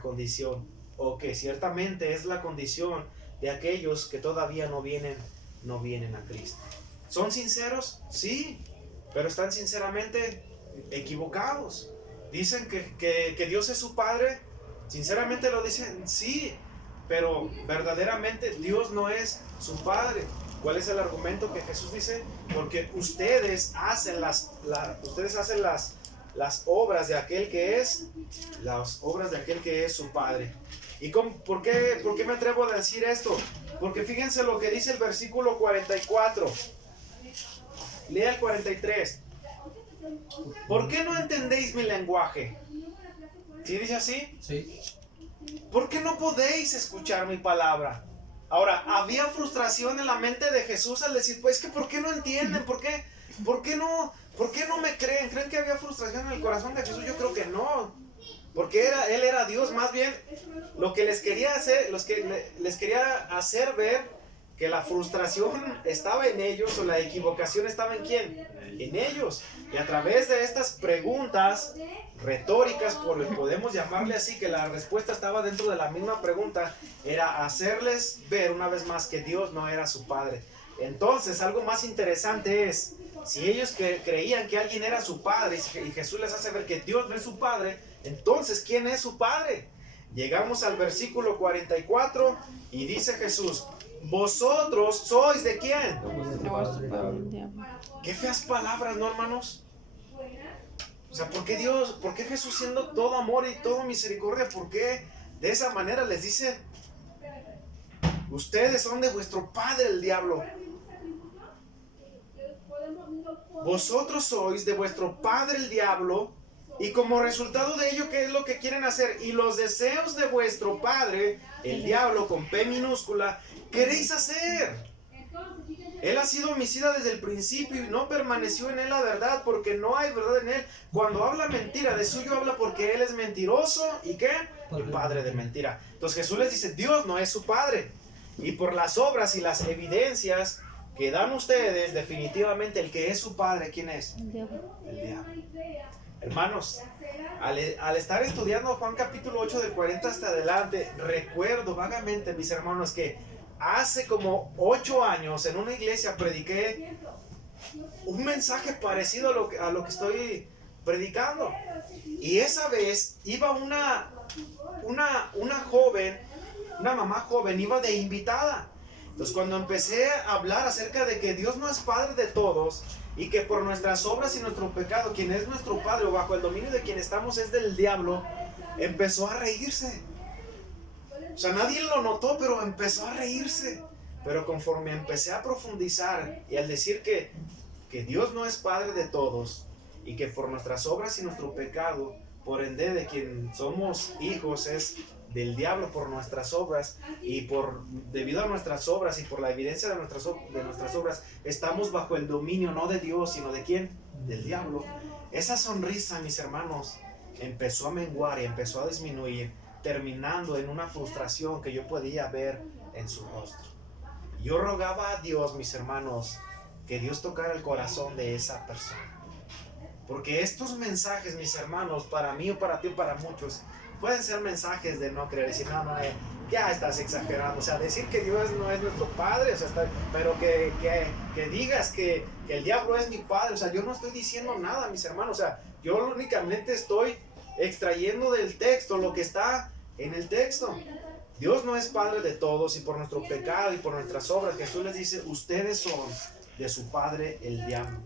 condición, o que ciertamente es la condición de aquellos que todavía no vienen a Cristo. ¿Son sinceros? Sí, pero están sinceramente equivocados. Dicen que Dios es su Padre. Sinceramente lo dicen, sí, pero verdaderamente Dios no es su Padre. ¿Cuál es el argumento que Jesús dice? Porque ustedes hacen las obras de aquel que es su Padre. ¿Y por qué me atrevo a decir esto? Porque fíjense lo que dice el versículo 44. Lea el 43. ¿Por qué no entendéis mi lenguaje? ¿Sí dice así? Sí. ¿Por qué no podéis escuchar mi palabra? Ahora, había frustración en la mente de Jesús al decir, pues, que ¿por qué no entienden? ¿Por qué no me creen? ¿Creen que había frustración en el corazón de Jesús? Yo creo que no. Porque Él era Dios. Más bien, lo que les quería hacer ver que la frustración estaba en ellos, o la equivocación estaba en ¿quién? En ellos. Y a través de estas preguntas retóricas, podemos llamarle así, que la respuesta estaba dentro de la misma pregunta, era hacerles ver una vez más que Dios no era su Padre. Entonces, algo más interesante es, si ellos creían que alguien era su Padre y Jesús les hace ver que Dios no es su Padre, entonces, ¿quién es su Padre? Llegamos al versículo 44 y dice Jesús, ¿vosotros sois de quién? Qué feas palabras, ¿no, hermanos? O sea, ¿por qué Jesús, siendo todo amor y todo misericordia, por qué de esa manera les dice, ustedes son de vuestro padre el diablo? Vosotros sois de vuestro padre el diablo, y como resultado de ello, ¿qué es lo que quieren hacer? Y los deseos de vuestro padre, el diablo con P minúscula, queréis hacer. Él ha sido homicida desde el principio y no permaneció en él la verdad, porque no hay verdad en él. Cuando habla mentira, de suyo habla porque él es mentiroso. ¿Y qué? El padre de mentira. Entonces Jesús les dice, Dios no es su Padre. Y por las obras y las evidencias que dan ustedes, definitivamente el que es su Padre, ¿quién es? El diablo. El diablo. Hermanos, al estar estudiando Juan capítulo 8 del 40 hasta adelante, recuerdo vagamente, mis hermanos, que hace como 8 años en una iglesia prediqué un mensaje parecido a lo que estoy predicando. Y esa vez iba una joven, una mamá joven, iba de invitada. Entonces, cuando empecé a hablar acerca de que Dios no es Padre de todos y que por nuestras obras y nuestro pecado, quien es nuestro Padre o bajo el dominio de quien estamos es del diablo, empezó a reírse. O sea, nadie lo notó, pero empezó a reírse. Pero conforme empecé a profundizar y al decir que Dios no es Padre de todos y que por nuestras obras y nuestro pecado, por ende de quien somos hijos, es del diablo por nuestras obras, y debido a nuestras obras y por la evidencia de nuestras obras, estamos bajo el dominio no de Dios, sino de ¿quién? Del diablo. Esa sonrisa, mis hermanos, empezó a menguar y empezó a disminuir, terminando en una frustración que yo podía ver en su rostro. Yo rogaba a Dios, mis hermanos, que Dios tocara el corazón de esa persona. Porque estos mensajes, mis hermanos, para mí o para ti o para muchos, pueden ser mensajes de no creer, decir, no, ya estás exagerando. O sea, decir que Dios no es nuestro Padre, o sea, pero que digas que el diablo es mi Padre, o sea, yo no estoy diciendo nada, mis hermanos, o sea, yo únicamente estoy extrayendo del texto lo que está en el texto. Dios no es Padre de todos, y por nuestro pecado y por nuestras obras, Jesús les dice, ustedes son de su padre el diablo.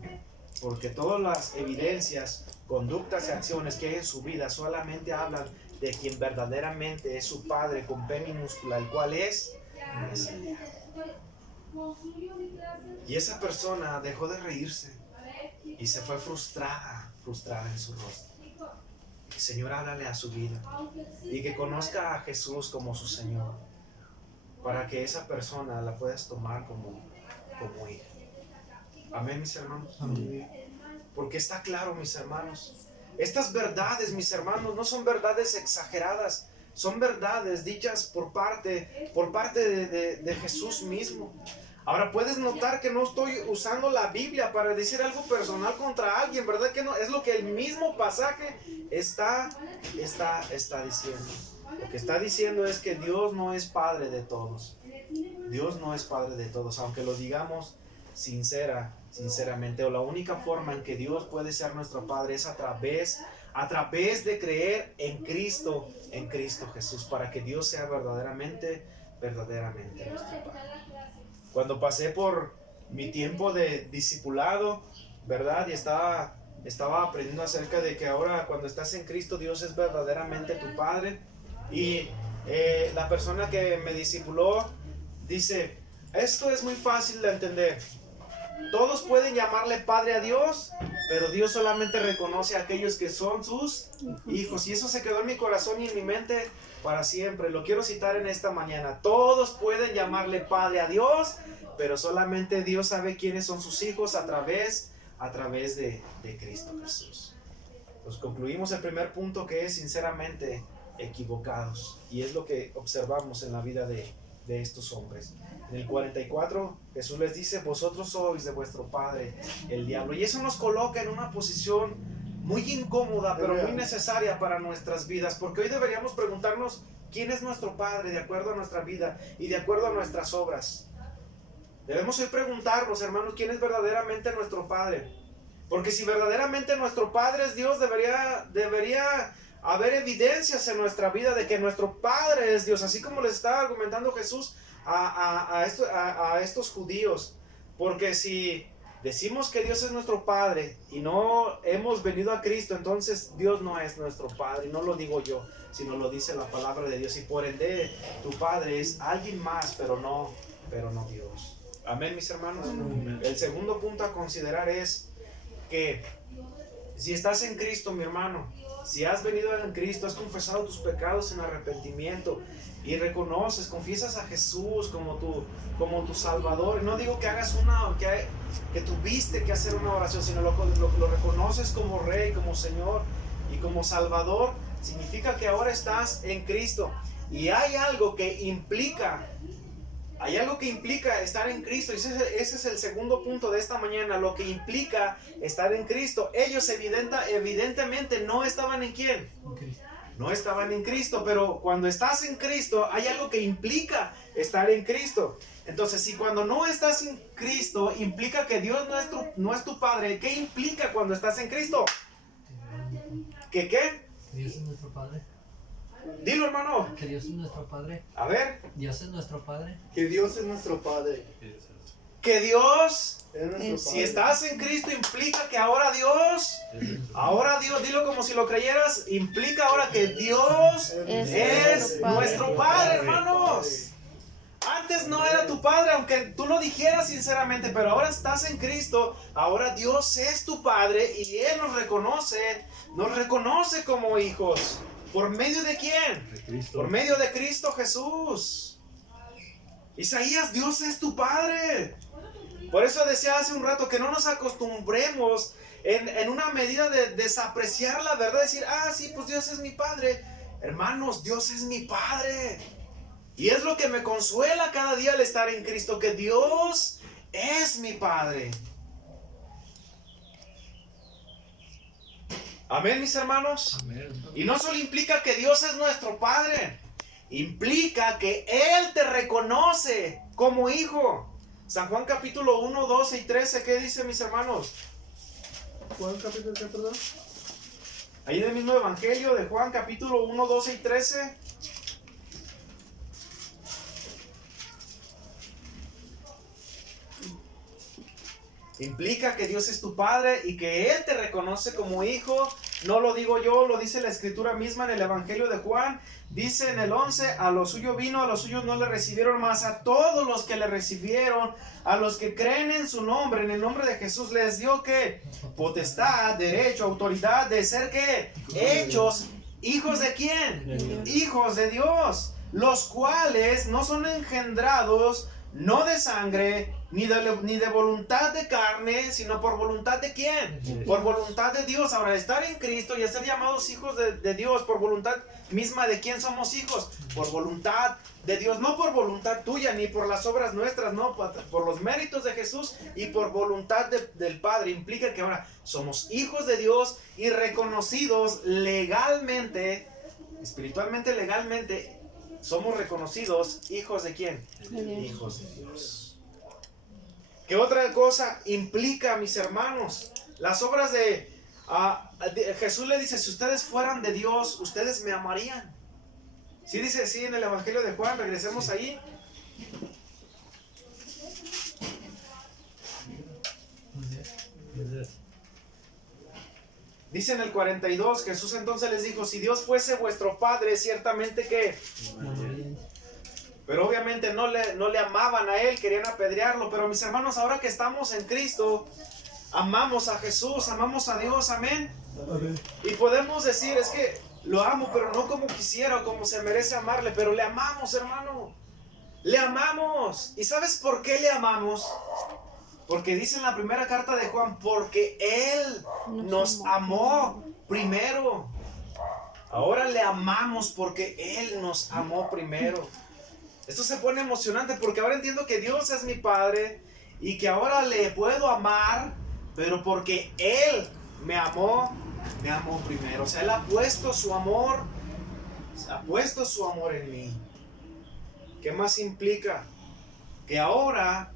porque todas las evidencias, conductas y acciones que hay en su vida solamente hablan de quien verdaderamente es su Padre con P minúscula, el cual es el diablo. Y esa persona dejó de reírse y se fue frustrada en su rostro. El Señor, háblale a su vida y que conozca a Jesús como su Señor, para que esa persona la puedas tomar como hija. Amén, mis hermanos. Amén. Porque está claro, mis hermanos, estas verdades, mis hermanos, no son verdades exageradas, son verdades dichas por parte de Jesús mismo. Ahora puedes notar que no estoy usando la Biblia para decir algo personal contra alguien, ¿verdad que no? Es lo que el mismo pasaje está diciendo. Lo que está diciendo es que Dios no es Padre de todos. Dios no es Padre de todos, aunque lo digamos sinceramente, o la única forma en que Dios puede ser nuestro Padre es a través de creer en Cristo Jesús, para que Dios sea verdaderamente nuestro Padre. Cuando pasé por mi tiempo de discipulado, ¿verdad? Y estaba aprendiendo acerca de que ahora cuando estás en Cristo, Dios es verdaderamente tu Padre. Y la persona que me discipuló dice, esto es muy fácil de entender. Todos pueden llamarle Padre a Dios, pero Dios solamente reconoce a aquellos que son sus hijos. Y eso se quedó en mi corazón y en mi mente para siempre. Lo quiero citar en esta mañana. Todos pueden llamarle Padre a Dios, pero solamente Dios sabe quiénes son sus hijos a través de Cristo Jesús. Pues concluimos el primer punto, que es sinceramente equivocados. Y es lo que observamos en la vida de estos hombres. En el 44 Jesús les dice, vosotros sois de vuestro padre el diablo. Y eso nos coloca en una posición muy incómoda, pero muy necesaria para nuestras vidas, porque hoy deberíamos preguntarnos quién es nuestro Padre de acuerdo a nuestra vida y de acuerdo a nuestras obras. Debemos hoy preguntarnos, hermanos, quién es verdaderamente nuestro Padre, porque si verdaderamente nuestro Padre es Dios, debería haber evidencias en nuestra vida de que nuestro Padre es Dios, así como les estaba argumentando Jesús a estos judíos. Porque si decimos que Dios es nuestro Padre y no hemos venido a Cristo, entonces Dios no es nuestro Padre. Y no lo digo yo, sino lo dice la palabra de Dios. Y por ende, tu Padre es alguien más, pero no Dios. Amén, mis hermanos. Amén. El segundo punto a considerar es que si estás en Cristo, mi hermano, si has venido en Cristo, has confesado tus pecados en arrepentimiento y reconoces, confiesas a Jesús como tu Salvador. No digo que hagas que tuviste que hacer una oración, sino lo reconoces como Rey, como Señor y como Salvador. Significa que ahora estás en Cristo. Y hay algo que implica estar en Cristo. Y ese es el segundo punto de esta mañana, lo que implica estar en Cristo. Ellos evidentemente no estaban ¿en quién? En Cristo. No estaban en Cristo, pero cuando estás en Cristo hay algo que implica estar en Cristo. Entonces, si cuando no estás en Cristo implica que Dios no es tu Padre, ¿qué implica cuando estás en Cristo? ¿Qué? Dios es nuestro Padre. Dilo, hermano. Que Dios es nuestro Padre. A ver. Dios es nuestro Padre. Que Dios es nuestro Padre. Que Dios, Es nuestro si Padre. estás en Cristo, implica que ahora Dios, dilo como si lo creyeras, implica ahora que Dios es nuestro Padre, hermanos. Antes no era tu Padre, aunque tú lo dijeras sinceramente, pero ahora estás en Cristo, ahora Dios es tu Padre y Él nos reconoce como hijos. ¿Por medio de quién? Por medio de Cristo Jesús. Isaías, Dios es tu Padre. Por eso decía hace un rato que no nos acostumbremos en una medida de desapreciar la verdad, decir, sí, pues Dios es mi Padre. Hermanos, Dios es mi Padre. Y es lo que me consuela cada día al estar en Cristo, que Dios es mi Padre. Amén, mis hermanos. Amén. Y no solo implica que Dios es nuestro Padre, implica que Él te reconoce como hijo. San Juan capítulo 1, 12 y 13, ¿qué dice, mis hermanos? Juan capítulo, ¿qué, perdón? Ahí en el mismo evangelio de Juan capítulo 1, 12 y 13. Implica que Dios es tu Padre y que Él te reconoce como hijo. No lo digo yo, lo dice la Escritura misma en el Evangelio de Juan. Dice en el 11, a lo suyo vino, a los suyos no le recibieron, más a todos los que le recibieron, a los que creen en su nombre, en el nombre de Jesús, les dio que potestad, derecho, autoridad de ser que hechos hijos de quién, hijos de Dios, los cuales no son engendrados no de sangre, ni de voluntad de carne, sino por voluntad de quién, por voluntad de Dios. Ahora, estar en Cristo y ser llamados hijos de Dios, por voluntad misma de quién somos hijos, por voluntad de Dios, no por voluntad tuya, ni por las obras nuestras, no, por los méritos de Jesús y por voluntad del Padre. Implica que ahora somos hijos de Dios y reconocidos legalmente, espiritualmente, legalmente, somos reconocidos hijos de quién, hijos de Dios. ¿Qué otra cosa implica, mis hermanos? Las obras de Jesús le dice, si ustedes fueran de Dios, ustedes me amarían. Sí dice así en el Evangelio de Juan, regresemos ahí. Dice en el 42, Jesús entonces les dijo, si Dios fuese vuestro Padre, ciertamente que... Pero obviamente no le amaban a Él, querían apedrearlo. Pero mis hermanos, ahora que estamos en Cristo, amamos a Jesús, amamos a Dios, amén. Y podemos decir, es que lo amo, pero no como quisiera o como se merece amarle, pero le amamos, hermano. Le amamos. ¿Y sabes por qué le amamos? Porque dice en la primera carta de Juan, porque Él nos amó primero. Ahora le amamos porque Él nos amó primero. Esto se pone emocionante porque ahora entiendo que Dios es mi Padre y que ahora le puedo amar, pero porque Él me amó primero. O sea, Él ha puesto su amor en mí. ¿Qué más implica? Que ahora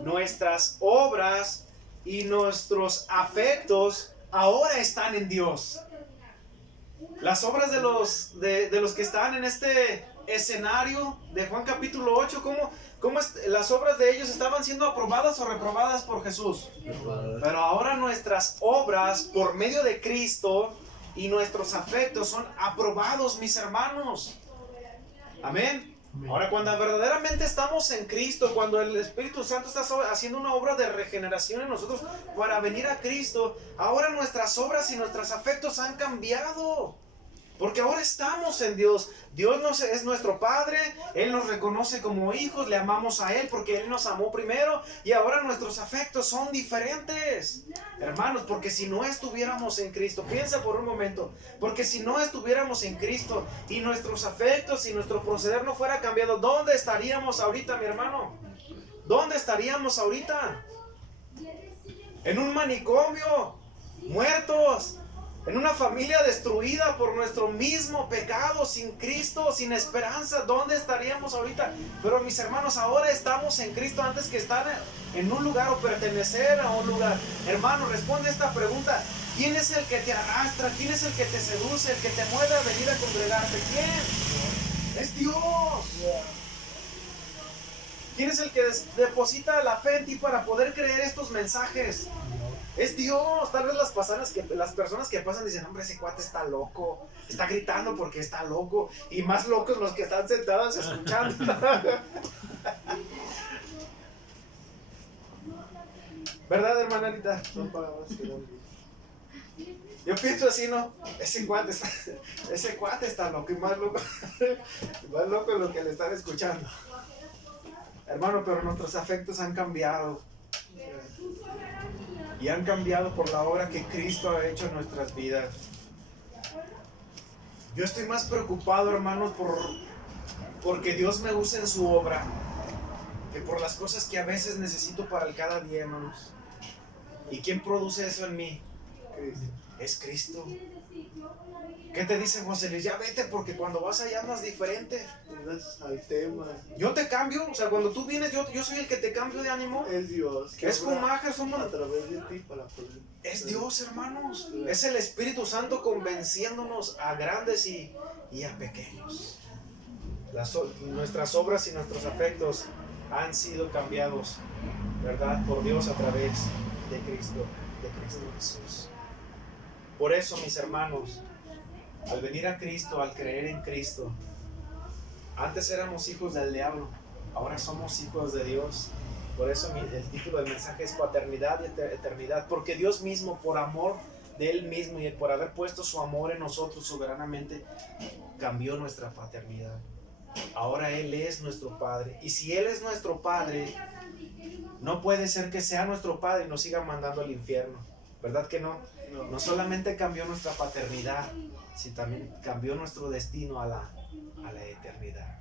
nuestras obras y nuestros afectos ahora están en Dios. Las obras de los que están en este escenario de Juan capítulo 8, ¿cómo las obras de ellos estaban siendo aprobadas o reprobadas por Jesús? Pero ahora nuestras obras por medio de Cristo y nuestros afectos son aprobados, mis hermanos. Amén. Ahora, cuando verdaderamente estamos en Cristo, cuando el Espíritu Santo está haciendo una obra de regeneración en nosotros para venir a Cristo, ahora nuestras obras y nuestros afectos han cambiado. Porque ahora estamos en Dios. Dios es nuestro Padre. Él nos reconoce como hijos. Le amamos a Él porque Él nos amó primero. Y ahora nuestros afectos son diferentes. Hermanos, porque si no estuviéramos en Cristo, piensa por un momento. Porque si no estuviéramos en Cristo y nuestros afectos y nuestro proceder no fuera cambiado, ¿dónde estaríamos ahorita, mi hermano? ¿Dónde estaríamos ahorita? En un manicomio, muertos. En una familia destruida por nuestro mismo pecado, sin Cristo, sin esperanza. ¿Dónde estaríamos ahorita? Pero mis hermanos, ahora estamos en Cristo antes que estar en un lugar o pertenecer a un lugar. Hermano, responde esta pregunta. ¿Quién es el que te arrastra? ¿Quién es el que te seduce? ¿El que te mueve a venir a congregarte? ¿Quién? Es Dios. ¿Quién es el que deposita la fe en ti para poder creer estos mensajes? Es Dios. Tal vez las personas que pasan dicen, hombre, ese cuate está loco, está gritando porque está loco, y más locos los que están sentados escuchando. ¿Verdad, hermana Anita? Son palabras que dan vida. Yo pienso así, ¿no? Ese cuate está loco, y más loco lo que le están escuchando. Hermano, pero nuestros afectos han cambiado. Y han cambiado por la obra que Cristo ha hecho en nuestras vidas. Yo estoy más preocupado, hermanos, porque Dios me use en su obra, que por las cosas que a veces necesito para el cada día, hermanos. ¿Y quién produce eso en mí? Cristo. Es Cristo. ¿Qué te dice José Luis? Ya vete, porque cuando vas allá andas diferente. Vas al tema. Yo te cambio, o sea, cuando tú vienes, yo soy el que te cambio de ánimo. Es Dios. Que Es obra Kumaja, somos... a través de ti para poder. Es Dios, hermanos. Es el Espíritu Santo convenciéndonos a grandes y a pequeños. Nuestras obras y nuestros afectos han sido cambiados, ¿verdad? Por Dios a través de Cristo Jesús. Por eso, mis hermanos, al venir a Cristo, al creer en Cristo, antes éramos hijos del diablo, ahora somos hijos de Dios. Por eso el título del mensaje es Paternidad y Eternidad, porque Dios mismo, por amor de Él mismo y por haber puesto su amor en nosotros soberanamente, cambió nuestra paternidad. Ahora Él es nuestro Padre. Y si Él es nuestro Padre, no puede ser que sea nuestro Padre y nos siga mandando al infierno. ¿Verdad que no? No solamente cambió nuestra paternidad, sino también cambió nuestro destino a la eternidad.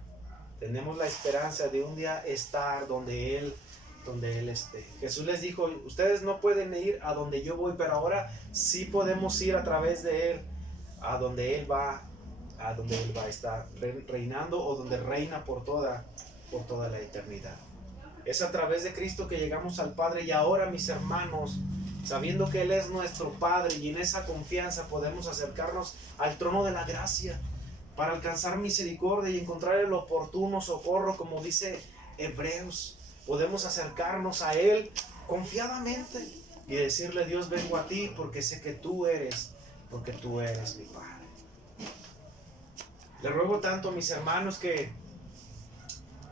Tenemos la esperanza de un día estar donde Él esté. Jesús les dijo, ustedes no pueden ir a donde yo voy, pero ahora sí podemos ir a través de Él, a donde Él va a estar reinando, o donde reina por toda la eternidad. Es a través de Cristo que llegamos al Padre, y ahora, mis hermanos, sabiendo que Él es nuestro Padre, y en esa confianza podemos acercarnos al trono de la gracia para alcanzar misericordia y encontrar el oportuno socorro, como dice Hebreos. Podemos acercarnos a Él confiadamente y decirle, Dios, vengo a ti porque sé que tú eres mi Padre. Le ruego tanto, mis hermanos, que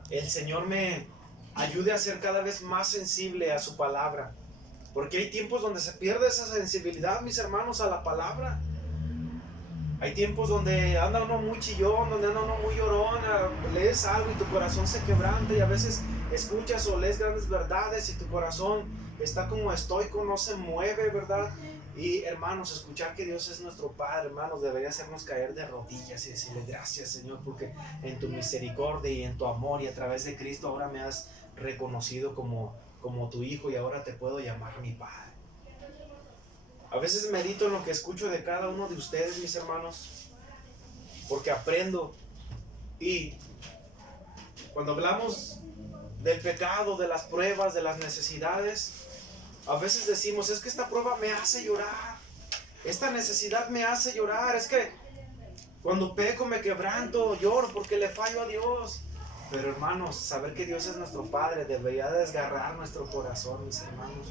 el Señor me ayude a ser cada vez más sensible a su palabra, porque hay tiempos donde se pierde esa sensibilidad, mis hermanos, a la palabra. Hay tiempos donde anda uno muy chillón, donde anda uno muy llorón, lees algo y tu corazón se quebranta, y a veces escuchas o lees grandes verdades y tu corazón está como estoico, no se mueve, ¿verdad? Y hermanos, escuchar que Dios es nuestro Padre, hermanos, debería hacernos caer de rodillas y decirle, gracias, Señor, porque en tu misericordia y en tu amor y a través de Cristo ahora me has reconocido como tu hijo, y ahora te puedo llamar mi Padre. A veces medito en lo que escucho de cada uno de ustedes, mis hermanos, porque aprendo. Y cuando hablamos del pecado, de las pruebas, de las necesidades, a veces decimos, es que esta prueba me hace llorar, esta necesidad me hace llorar, es que cuando peco me quebranto, lloro porque le fallo a Dios. Pero hermanos, saber que Dios es nuestro Padre debería desgarrar nuestro corazón, mis hermanos,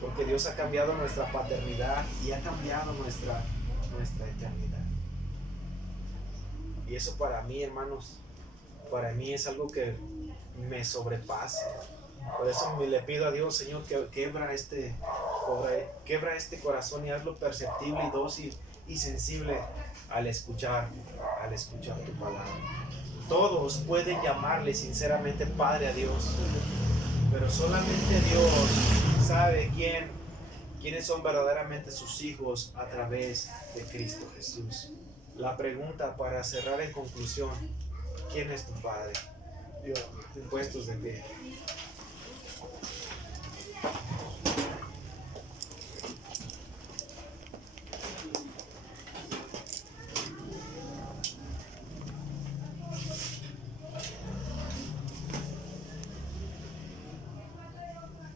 porque Dios ha cambiado nuestra paternidad y ha cambiado nuestra eternidad. Y eso para mí, hermanos, para mí es algo que me sobrepasa. Por eso le pido a Dios, Señor, que quebra este corazón y hazlo perceptible y dócil y sensible al escuchar tu palabra. Todos pueden llamarle sinceramente Padre a Dios, pero solamente Dios sabe quiénes son verdaderamente sus hijos a través de Cristo Jesús. La pregunta para cerrar en conclusión, ¿quién es tu Padre? Dios, puestos de pie.